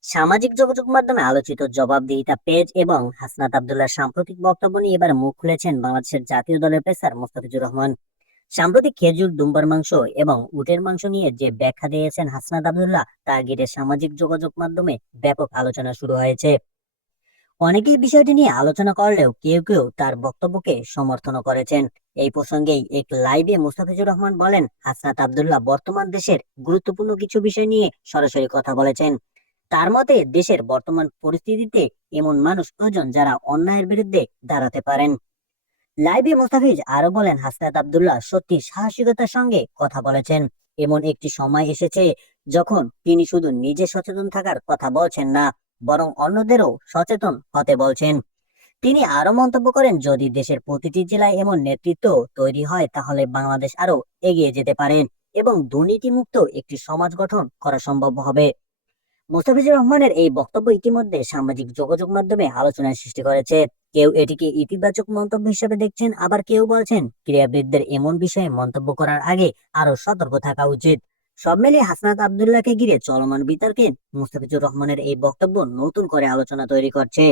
সামাজিক যোগাযোগ মাধ্যমে আলোচিত জবাবদিহিতা পেজ এবং হাসনাত আব্দুল্লাহর সাম্প্রতিক বক্তব্য নিয়ে এবার মুখ খুলেছেন বাংলাদেশের জাতীয় দলের পেসার মোস্তাফিজুর রহমান। সাম্প্রতিক খেজুর, দুম্বার মাংস এবং উটের মাংস নিয়ে যে ব্যাখ্যা দিয়েছেন হাসনাত আব্দুল্লাহ, তা ঘিরে সামাজিক যোগাযোগ মাধ্যমে ব্যাপক আলোচনা শুরু হয়েছে। অনেকেই বিষয়টি নিয়ে আলোচনা করলেও কেউ কেউ তার বক্তব্যকে সমর্থন করেছেন। এই প্রসঙ্গেই এক লাইভে মুস্তাফিজুর রহমান বলেন, হাসনাত আব্দুল্লাহ বর্তমান দেশের গুরুত্বপূর্ণ কিছু বিষয় নিয়ে সরাসরি কথা বলেছেন। তার মতে, দেশের বর্তমান পরিস্থিতিতে এমন মানুষ প্রয়োজন যারা অন্যায়ের বিরুদ্ধে দাঁড়াতে পারেন। লাইভে মোস্তাফিজ আরো বলেন, হাসনাত আব্দুল্লাহ সত্যি সাহসিকতার সঙ্গে কথা বলেছেন। এমন একটি সময় এসেছে যখন তিনি শুধু নিজে সচেতন থাকার কথা বলছেন না, বরং অন্যদেরও সচেতন হতে বলছেন। তিনি আরো মন্তব্য করেন, যদি দেশের প্রতিটি জেলায় এমন নেতৃত্ব তৈরি হয় তাহলে বাংলাদেশ আরো এগিয়ে যেতে পারেন এবং দুর্নীতিমুক্ত একটি সমাজ গঠন করা সম্ভব হবে। মোস্তাফিজুর রহমানের এই বক্তব্য ইতিমধ্যে সামাজিক যোগাযোগ মাধ্যমে আলোচনার সৃষ্টি করেছে। কেউ এটিকে ইতিবাচক মন্তব্য হিসেবে দেখছেন, আবার কেউ বলছেন ক্রীড়াবিদদের এমন বিষয়ে মন্তব্য করার আগে আরো সতর্ক থাকা উচিত। সব মিলিয়ে হাসনাত আব্দুল্লাহকে ঘিরে চলমান বিতর্কে মুস্তাফিজুর রহমানের এই বক্তব্য নতুন করে আলোচনা তৈরি করছে।